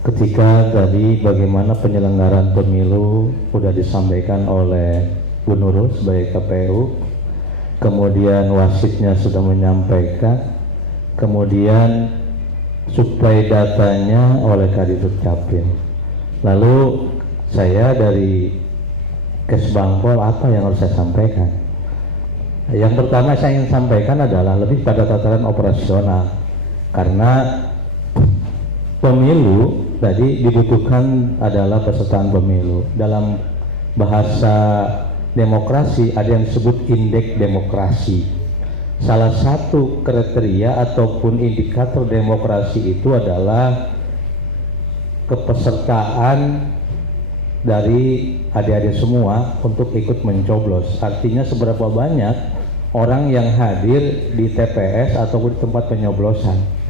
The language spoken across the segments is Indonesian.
Ketika tadi bagaimana penyelenggaraan pemilu sudah disampaikan oleh Bu Nurul sebagai KPU, kemudian wasitnya sudah menyampaikan, kemudian suplai datanya oleh Kadifut Capil. Lalu saya dari Kesbangpol, apa yang harus saya sampaikan? Yang pertama saya ingin sampaikan adalah lebih pada tataran operasional, karena pemilu tadi dibutuhkan adalah pesertaan pemilu. Dalam bahasa demokrasi ada yang disebut indeks demokrasi. Salah satu kriteria ataupun indikator demokrasi itu adalah kepesertaan dari adik-adik semua untuk ikut mencoblos. Artinya seberapa banyak orang yang hadir di TPS ataupun di tempat penyoblosan.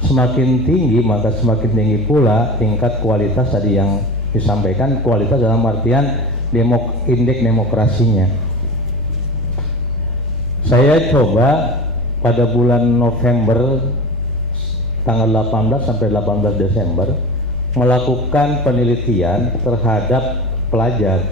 Semakin tinggi maka semakin tinggi pula tingkat kualitas tadi yang disampaikan, kualitas dalam artian indeks demokrasinya. Saya coba pada bulan November tanggal 18 sampai 18 Desember melakukan penelitian terhadap pelajar.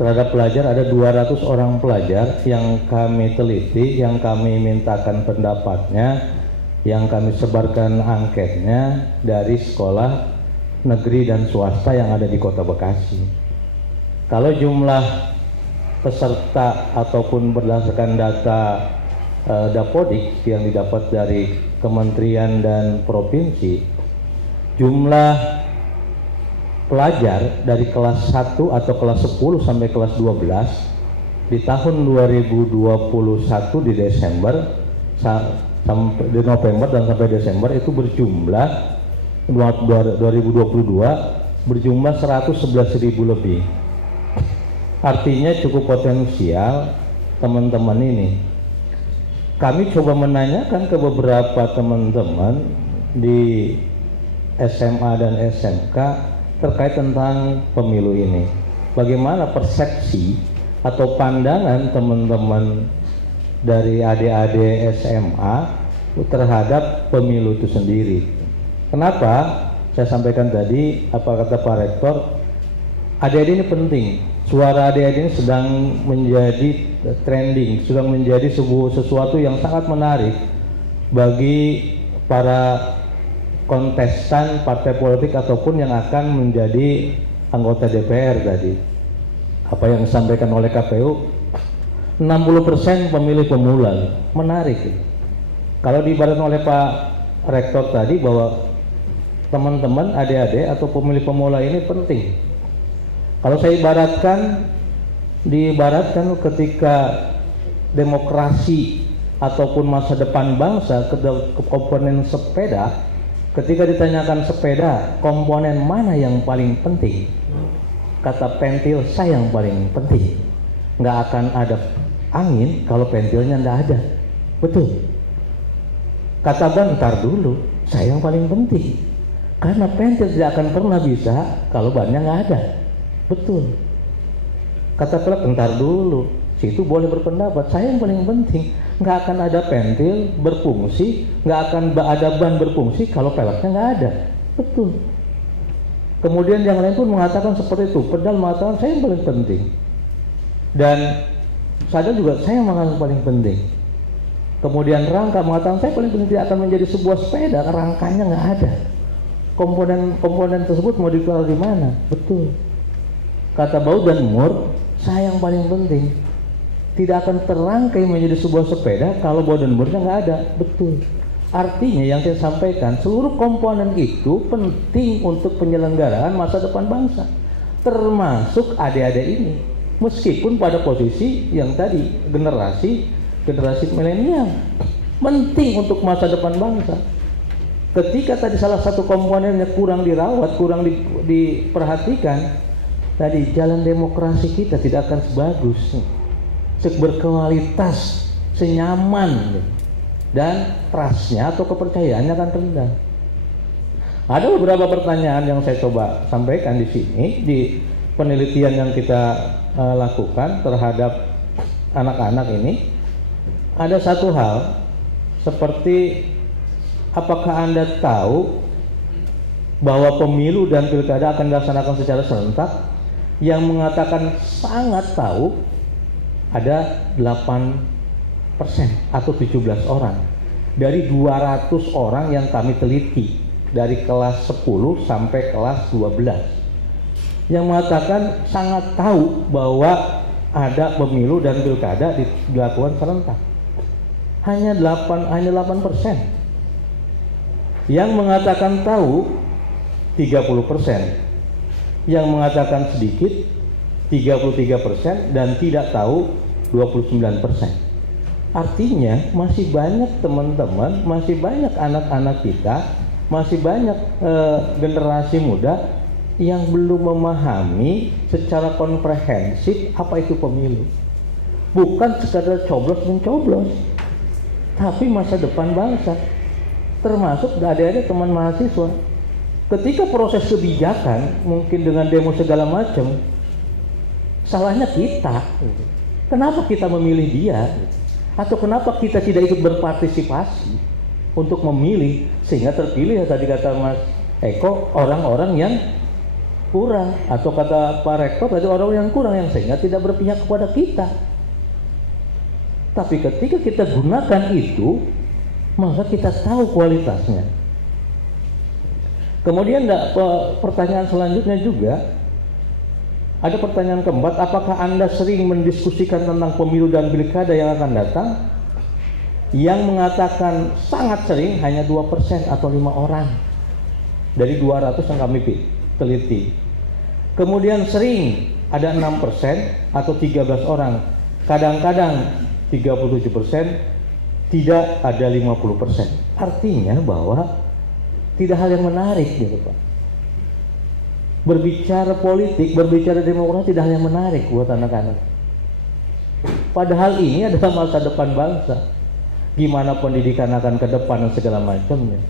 Terhadap pelajar ada 200 orang pelajar yang kami teliti, yang kami mintakan pendapatnya, yang kami sebarkan angketnya dari sekolah negeri dan swasta yang ada di Kota Bekasi. Kalau jumlah peserta ataupun berdasarkan data Dapodik yang didapat dari kementerian dan provinsi, jumlah pelajar dari kelas 1 atau kelas 10 sampai kelas 12 di tahun 2021 di Desember sampai di November dan sampai Desember itu berjumlah 2022 berjumlah 111.000 lebih. Artinya cukup potensial teman-teman ini. Kami coba menanyakan ke beberapa teman-teman di SMA dan SMK terkait tentang pemilu ini. Bagaimana persepsi atau pandangan teman-teman dari adik-adik SMA terhadap pemilu itu sendiri. Kenapa? Saya sampaikan tadi, apa kata Pak Rektor, adik-adik ini penting. Suara adik-adik ini sedang menjadi trending, sedang menjadi sesuatu yang sangat menarik bagi para kontestan partai politik ataupun yang akan menjadi anggota DPR tadi. Apa yang disampaikan oleh KPU, 60% pemilih pemula, menarik. Kalau diibaratkan oleh Pak Rektor tadi bahwa teman-teman adik-adik atau pemilih pemula ini penting. Kalau saya diibaratkan ketika demokrasi ataupun masa depan bangsa ke komponen sepeda, ketika ditanyakan sepeda komponen mana yang paling penting, kata pentil saya yang paling penting. Nggak akan ada angin kalau pentilnya nggak ada, betul. Kata bentar dulu, saya yang paling penting, karena pentil tidak akan pernah bisa kalau bannya nggak ada, betul. Kata klub bentar dulu, situ boleh berpendapat, saya yang paling penting. Nggak akan ada pentil berfungsi, nggak akan ada ban berfungsi kalau peleknya nggak ada, betul. Kemudian yang lain pun mengatakan seperti itu, pedal mengatakan saya yang paling penting. Dan saya juga saya yang paling penting. Kemudian rangka mengatakan saya paling penting, tidak akan menjadi sebuah sepeda rangkanya nggak ada. Komponen tersebut mau ditaruh di mana? Betul. Kata Baud dan Moore, saya yang paling penting. Tidak akan terangkai menjadi sebuah sepeda kalau Baud dan Moore-nya nggak ada. Betul. Artinya yang saya sampaikan, seluruh komponen itu penting untuk penyelenggaraan masa depan bangsa, termasuk adik-adik ini. Meskipun pada posisi yang tadi generasi milenial penting untuk masa depan bangsa. Ketika tadi salah satu komponennya kurang dirawat, kurang diperhatikan, tadi jalan demokrasi kita tidak akan sebagus, berkualitas, senyaman, dan trustnya atau kepercayaannya akan rendah. Ada beberapa pertanyaan yang saya coba sampaikan di sini di penelitian yang kita lakukan terhadap anak-anak ini. Ada satu hal seperti apakah Anda tahu bahwa pemilu dan pilkada akan dilaksanakan secara serentak, yang mengatakan sangat tahu ada 8% atau 17 orang dari 200 orang yang kami teliti dari kelas 10 sampai kelas 12 yang mengatakan sangat tahu bahwa ada pemilu dan pilkada dilakukan serentak. Hanya 8%. Yang mengatakan tahu 30%, yang mengatakan sedikit 33%, dan tidak tahu 29%. Artinya masih banyak teman-teman, masih banyak anak-anak kita, masih banyak generasi muda yang belum memahami secara komprehensif apa itu pemilu. Bukan sekadar coblos-mencoblos, tapi masa depan bangsa. Termasuk adik-adik teman mahasiswa. Ketika proses kebijakan mungkin dengan demo segala macam, salahnya kita. Kenapa kita memilih dia? Atau kenapa kita tidak ikut berpartisipasi untuk memilih sehingga terpilih, tadi kata Mas Eko, orang-orang yang kurang, atau kata Pak Rektor tadi orang yang kurang, yang sehingga tidak berpihak kepada kita. Tapi ketika kita gunakan itu, maka kita tahu kualitasnya. Kemudian pertanyaan selanjutnya juga, ada pertanyaan keempat, apakah Anda sering mendiskusikan tentang pemilu dan pilkada yang akan datang? Yang mengatakan sangat sering hanya 2% atau 5 orang dari 200 yang kami teliti. Kemudian sering ada 6% atau 13 orang. Kadang-kadang 37%, tidak ada 50%. Artinya bahwa tidak hal yang menarik gitu Pak. Berbicara politik, berbicara demokrasi tidak hal yang menarik buat anak-anak. Padahal ini adalah masa depan bangsa. Gimana pendidikan akan ke depan dan segala macamnya.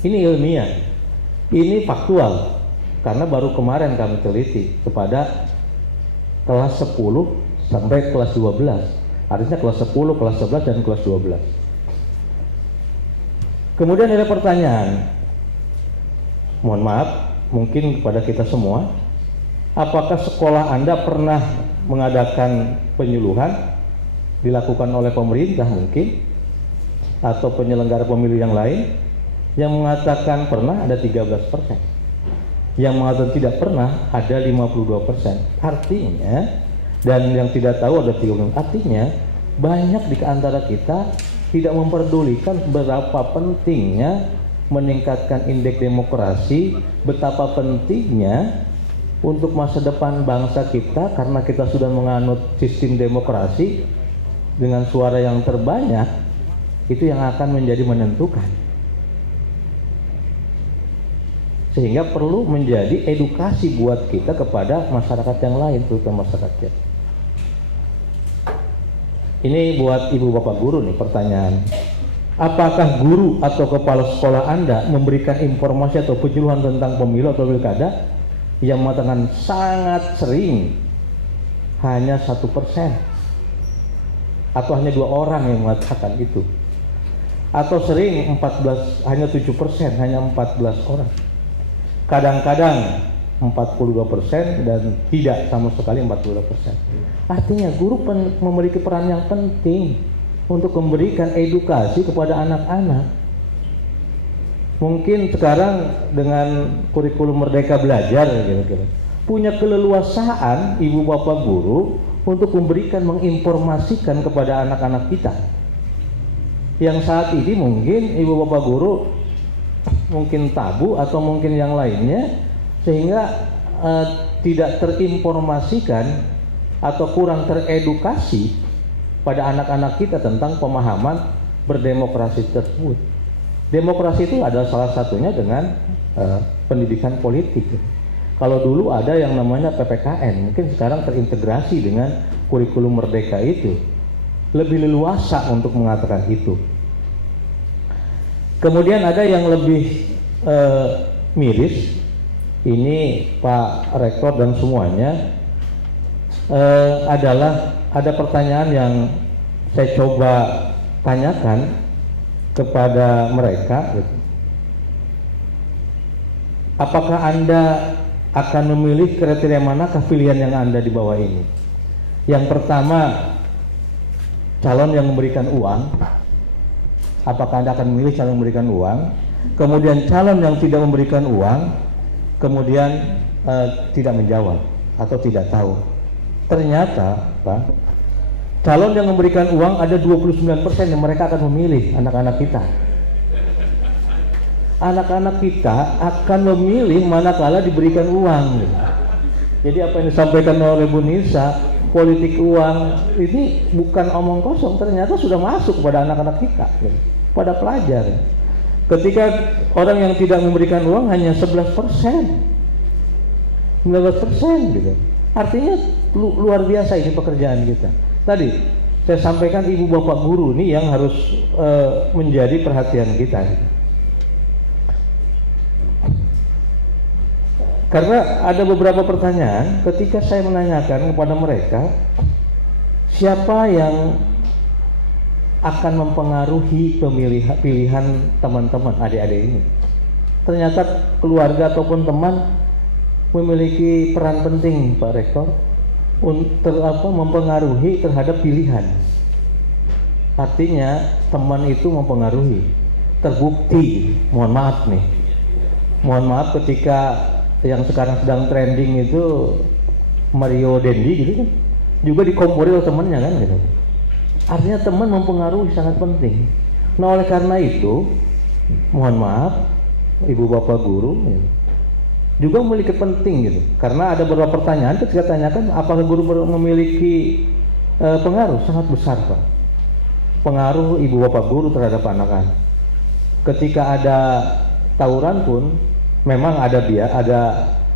Ini ilmiah, ini faktual. Karena baru kemarin kami teliti kepada kelas 10 sampai kelas 12. Artinya kelas 10, kelas 11 dan kelas 12. Kemudian ada pertanyaan, mohon maaf, mungkin kepada kita semua, apakah sekolah Anda pernah mengadakan penyuluhan dilakukan oleh pemerintah mungkin, atau penyelenggara pemilu yang lain? Yang mengatakan pernah ada 13%, yang mengatakan tidak pernah ada 52%. Artinya, dan yang tidak tahu ada 30%. Artinya banyak di antara kita tidak memperdulikan berapa pentingnya meningkatkan indeks demokrasi, betapa pentingnya untuk masa depan bangsa kita, karena kita sudah menganut sistem demokrasi dengan suara yang terbanyak, itu yang akan menjadi menentukan. Sehingga perlu menjadi edukasi buat kita kepada masyarakat yang lain, terutama masyarakat kita. Ini buat ibu bapak guru nih pertanyaan. Apakah guru atau kepala sekolah Anda memberikan informasi atau penyuluhan tentang pemilu atau pilkada? Yang mengatakan sangat sering hanya 1%, atau hanya 2 orang yang mengatakan itu, atau sering 14, hanya 7%, hanya 14 orang. Kadang-kadang 42% dan tidak sama sekali 42%. Artinya guru memiliki peran yang penting untuk memberikan edukasi kepada anak-anak. Mungkin sekarang dengan kurikulum Merdeka Belajar kira-kira punya keleluasaan ibu bapak guru untuk memberikan, menginformasikan kepada anak-anak kita. Yang saat ini mungkin ibu bapak guru mungkin tabu atau mungkin yang lainnya, sehingga tidak terinformasikan atau kurang teredukasi pada anak-anak kita tentang pemahaman berdemokrasi tersebut. Demokrasi itu adalah salah satunya dengan pendidikan politik. Kalau dulu ada yang namanya PPKN, mungkin sekarang terintegrasi dengan kurikulum Merdeka itu, lebih leluasa untuk mengatakan itu. Kemudian ada yang lebih miris, ini Pak Rektor dan semuanya, adalah ada pertanyaan yang saya coba tanyakan kepada mereka. Apakah Anda akan memilih kriteria manakah pilihan yang Anda di bawah ini? Yang pertama, calon yang memberikan uang. Apakah Anda akan memilih calon yang memberikan uang? Kemudian calon yang tidak memberikan uang, kemudian tidak menjawab atau tidak tahu. Ternyata, Pak, calon yang memberikan uang ada 29% yang mereka akan memilih anak-anak kita. Anak-anak kita akan memilih manakala diberikan uang. Jadi apa yang disampaikan oleh Bu Nisa, politik uang ini bukan omong kosong, ternyata sudah masuk pada anak-anak kita, pada pelajar. Ketika orang yang tidak memberikan uang hanya 11%, 19% gitu. Artinya luar biasa ini pekerjaan kita. Tadi saya sampaikan ibu bapak guru ini yang harus menjadi perhatian kita. Karena ada beberapa pertanyaan ketika saya menanyakan kepada mereka, siapa yang akan mempengaruhi pilihan teman-teman adik-adik ini. Ternyata keluarga ataupun teman memiliki peran penting, Pak Rektor, untuk mempengaruhi terhadap pilihan. Artinya teman itu mempengaruhi. Terbukti, mohon maaf ketika yang sekarang sedang trending itu Mario Dendi gitu kan, juga dikompori oleh temannya kan gitu. Artinya teman mempengaruhi, sangat penting. Nah oleh karena itu, mohon maaf, ibu bapak guru juga memiliki penting gitu. Karena ada beberapa pertanyaan ketika tanyakan apakah guru memiliki pengaruh sangat besar, Pak. Pengaruh ibu bapak guru terhadap anak-anak. Ketika ada tawuran pun memang ada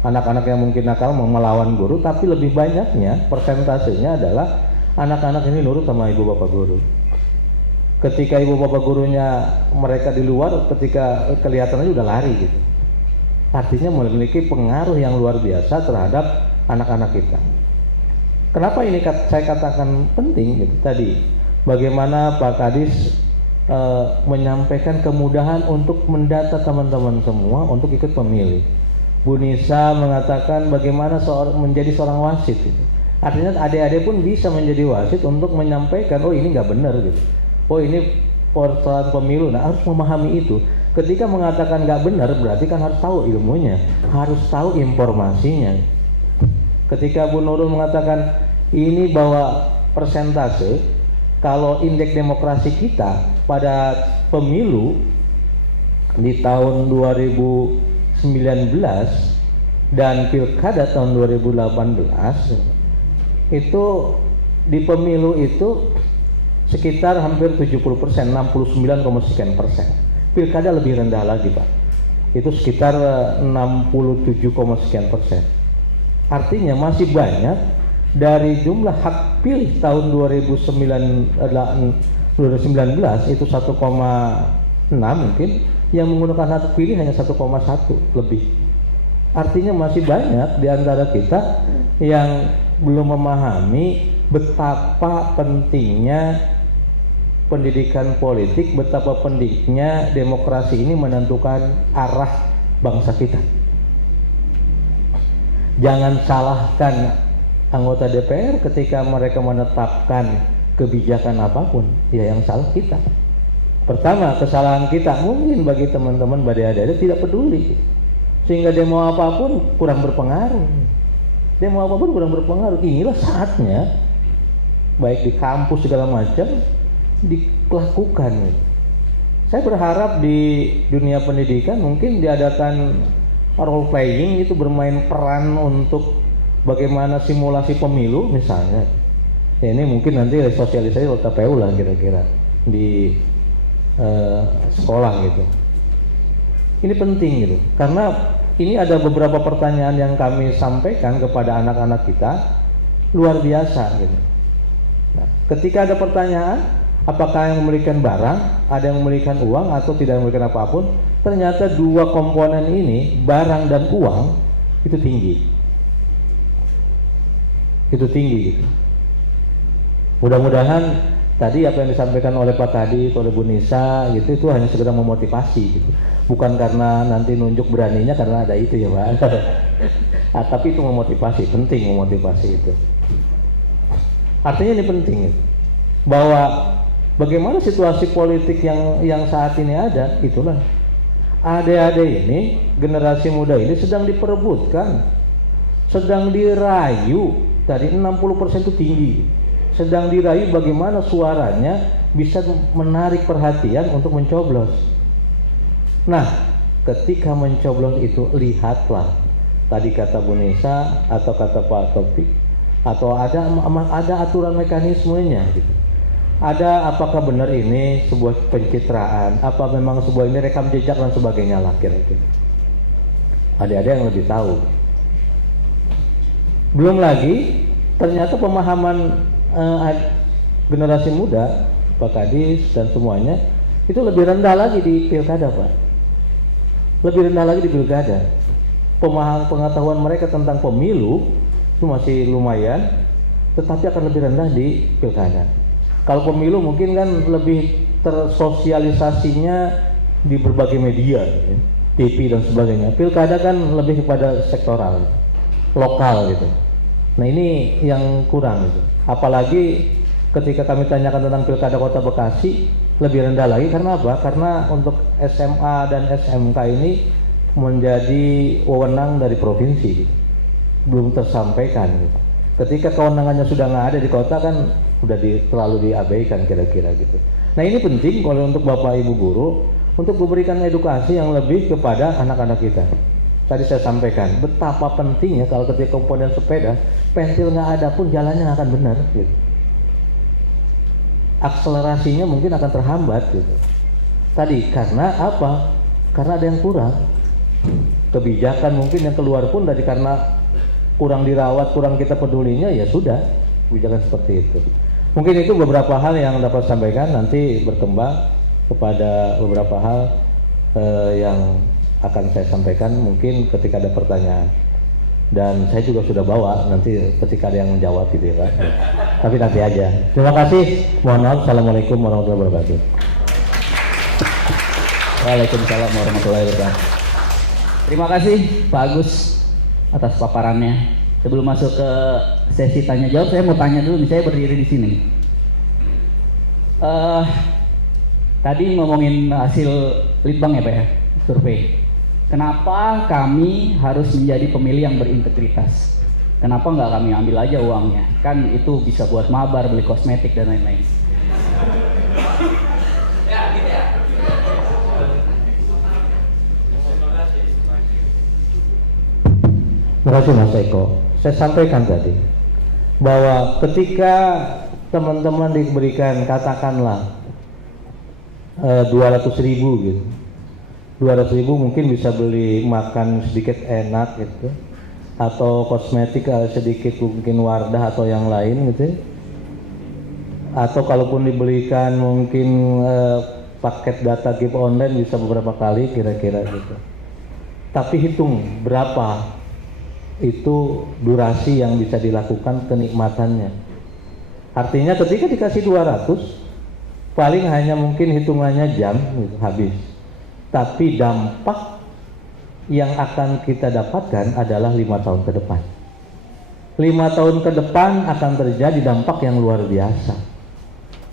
anak-anak yang mungkin nakal melawan guru, tapi lebih banyaknya persentasenya adalah anak-anak ini nurut sama ibu bapak guru. Ketika ibu bapak gurunya mereka di luar, ketika kelihatannya udah lari gitu. Artinya memiliki pengaruh yang luar biasa terhadap anak-anak kita. Kenapa ini saya katakan penting gitu tadi? Bagaimana Pak Kadis menyampaikan kemudahan untuk mendata teman-teman semua untuk ikut pemilih. Bu Nisa mengatakan bagaimana menjadi seorang wasit gitu. Artinya adik-adik pun bisa menjadi wasit untuk menyampaikan, oh ini nggak benar gitu, oh ini persoalan pemilu. Nah harus memahami itu. Ketika mengatakan nggak benar berarti kan harus tahu ilmunya, harus tahu informasinya. Ketika Bu Nurul mengatakan ini bahwa persentase, kalau indeks demokrasi kita pada pemilu di tahun 2019 dan pilkada tahun 2018 itu di pemilu itu sekitar hampir 70%, 69, sekian persen. Pilkada lebih rendah lagi, Pak. Itu sekitar 67, sekian persen. Artinya masih banyak dari jumlah hak pilih tahun 2019 itu 1,6 mungkin, yang menggunakan hak pilih hanya 1,1 lebih. Artinya masih banyak di antara kita yang belum memahami betapa pentingnya pendidikan politik, betapa pentingnya demokrasi ini menentukan arah bangsa kita. Jangan salahkan anggota DPR ketika mereka menetapkan kebijakan apapun, ya yang salah kita. Pertama, kesalahan kita mungkin bagi teman-teman adik-adik tidak peduli, sehingga demo apapun kurang berpengaruh. Demo apapun kurang berpengaruh. Inilah saatnya, baik di kampus segala macam dilakukan. Saya berharap di dunia pendidikan mungkin diadakan role playing, itu bermain peran untuk bagaimana simulasi pemilu misalnya. Ya, ini mungkin nanti sosialisasi oleh TPU lah kira-kira di sekolah gitu. Ini penting gitu, karena ini ada beberapa pertanyaan yang kami sampaikan kepada anak-anak kita luar biasa gitu. Nah, ketika ada pertanyaan, apakah yang memberikan barang, ada yang memberikan uang atau tidak memberikan apapun, ternyata dua komponen ini, barang dan uang, itu tinggi. Itu tinggi gitu. Mudah-mudahan tadi apa yang disampaikan oleh Pak Kadis, oleh Bu Nisa gitu, itu hanya sekedar memotivasi gitu. Bukan karena nanti nunjuk beraninya, karena ada itu ya Pak. Tapi itu memotivasi, penting memotivasi itu. Artinya ini penting bahwa bagaimana situasi politik yang saat ini ada, itulah adik-adik ini, generasi muda ini sedang diperebutkan, sedang dirayu. Tadi 60% itu tinggi, sedang dirayu bagaimana suaranya bisa menarik perhatian untuk mencoblos. Nah, ketika mencoblos itu lihatlah, tadi kata Bu Nisa atau kata Pak Taufik, atau ada aturan mekanismenya gitu. Ada apakah benar ini sebuah pencitraan, apa memang sebuah ini rekam jejak dan sebagainya lah kira-kira. Ada yang lebih tahu. Belum lagi ternyata pemahaman generasi muda, Pak Kadis dan semuanya itu lebih rendah lagi di pilkada Pak. Lebih rendah lagi di pilkada. Pemahaman pengetahuan mereka tentang pemilu itu masih lumayan, tetapi akan lebih rendah di pilkada. Kalau pemilu mungkin kan lebih tersosialisasinya di berbagai media, ya, TV dan sebagainya. Pilkada kan lebih kepada sektoral, lokal gitu. Nah ini yang kurang gitu. Apalagi ketika kami tanyakan tentang pilkada Kota Bekasi, lebih rendah lagi. Karena apa? Karena untuk SMA dan SMK ini menjadi wewenang dari provinsi gitu. Belum tersampaikan gitu. Ketika kewenangannya sudah nggak ada di kota kan udah terlalu diabaikan kira-kira gitu. Nah ini penting kalau untuk Bapak Ibu guru untuk memberikan edukasi yang lebih kepada anak-anak kita. Tadi saya sampaikan betapa pentingnya kalau ketika komponen sepeda pentil nggak ada pun jalannya akan benar gitu. Akselerasinya mungkin akan terhambat gitu. Tadi karena apa? Karena ada yang kurang. Kebijakan mungkin yang keluar pun dari karena kurang dirawat, kurang kita pedulinya, ya sudah kebijakan seperti itu. Mungkin itu beberapa hal yang dapat sampaikan, nanti berkembang kepada beberapa hal yang akan saya sampaikan mungkin ketika ada pertanyaan. Dan saya juga sudah bawa nanti ketika ada yang menjawab gitu ya Pak. Tapi nanti aja. Terima kasih. Mohon maaf. Assalamualaikum warahmatullahi wabarakatuh. Waalaikumsalam warahmatullahi wabarakatuh. Terima kasih Pak Agus atas paparannya. Sebelum masuk ke sesi tanya jawab, saya mau tanya dulu nih, saya berdiri di sini. Tadi ngomongin hasil litbang ya Pak ya, survei. Kenapa kami harus menjadi pemilih yang berintegritas? Kenapa nggak kami ambil aja uangnya? Kan itu bisa buat mabar, beli kosmetik dan lain-lain. Terima kasih Mas Eko. Saya sampaikan tadi bahwa ketika teman-teman diberikan katakanlah 200.000 gitu, 200.000 mungkin bisa beli makan sedikit enak gitu, atau kosmetik sedikit mungkin Wardah atau yang lain gitu, atau kalaupun dibelikan mungkin paket data gift online bisa beberapa kali kira-kira gitu. Tapi hitung berapa itu durasi yang bisa dilakukan kenikmatannya. Artinya ketika dikasih 200 paling hanya mungkin hitungannya jam gitu, habis. Tapi dampak yang akan kita dapatkan adalah 5 tahun ke depan. 5 tahun ke depan akan terjadi dampak yang luar biasa.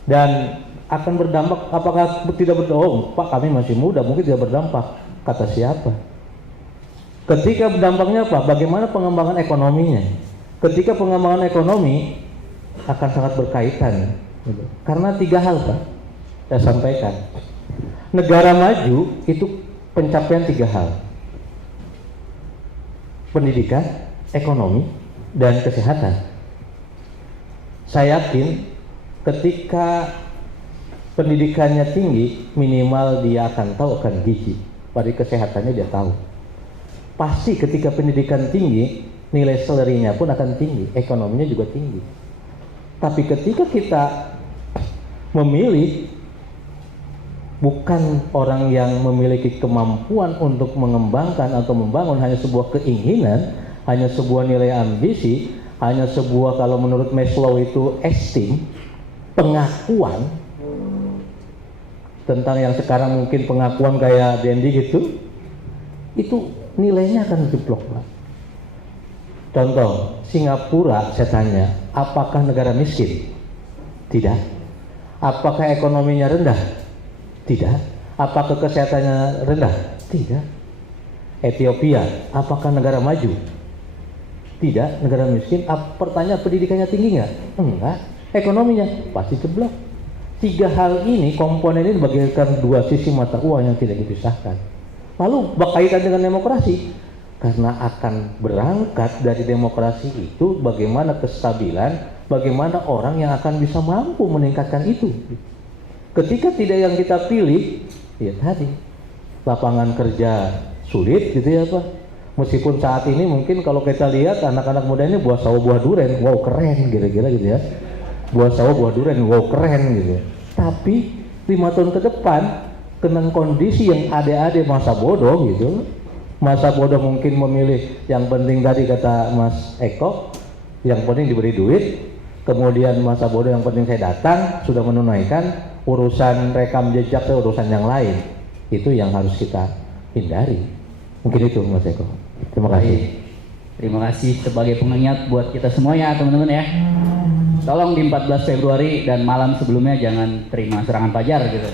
Dan akan berdampak, apakah tidak berdampak? Pak kami masih muda, mungkin tidak berdampak. Kata siapa? Ketika dampaknya apa? Bagaimana pengembangan ekonominya? Ketika pengembangan ekonomi akan sangat berkaitan, gitu. Karena 3 hal Pak, saya sampaikan. Negara maju itu pencapaian 3 hal: pendidikan, ekonomi, dan kesehatan. Saya yakin ketika pendidikannya tinggi, minimal dia akan tahu akan gizi. Pada kesehatannya dia tahu. Pasti ketika pendidikan tinggi, nilai salary-nya pun akan tinggi, ekonominya juga tinggi. Tapi ketika kita memilih bukan orang yang memiliki kemampuan untuk mengembangkan atau membangun, hanya sebuah keinginan, hanya sebuah nilai ambisi, hanya sebuah, kalau menurut Maslow itu esteem, pengakuan, tentang yang sekarang mungkin pengakuan kayak Dendi gitu, itu nilainya akan jeblok, Pak. Contoh, Singapura saya tanya, apakah negara miskin? Tidak. Apakah ekonominya rendah? Tidak. Apakah kesehatannya rendah? Tidak. Ethiopia, apakah negara maju? Tidak. Negara miskin. Pertanyaan, pendidikannya tinggi nggak? Enggak. Ekonominya pasti jeblok. 3 hal ini, komponen ini bagaikan 2 sisi mata uang yang tidak dipisahkan. Lalu berkaitan dengan demokrasi, karena akan berangkat dari demokrasi itu bagaimana kestabilan, bagaimana orang yang akan bisa mampu meningkatkan itu. Ketika tidak yang kita pilih, ya tadi lapangan kerja sulit gitu ya Pak. Meskipun saat ini mungkin kalau kita lihat anak-anak muda ini buah sawo buah duren, wow keren kira-kira gitu ya. Buah sawo buah duren, wow keren gitu. Tapi 5 tahun ke depan dengan kondisi yang ade-ade masa bodoh gitu, masa bodoh mungkin memilih yang penting tadi kata Mas Eko, yang penting diberi duit, kemudian masa bodoh yang penting saya datang sudah menunaikan, urusan rekam jejak saya urusan yang lain. Itu yang harus kita hindari. Mungkin itu Mas Eko. Terima kasih. Terima kasih sebagai pengingat buat kita semua ya teman-teman ya. Tolong di 14 Februari dan malam sebelumnya jangan terima serangan fajar gitu.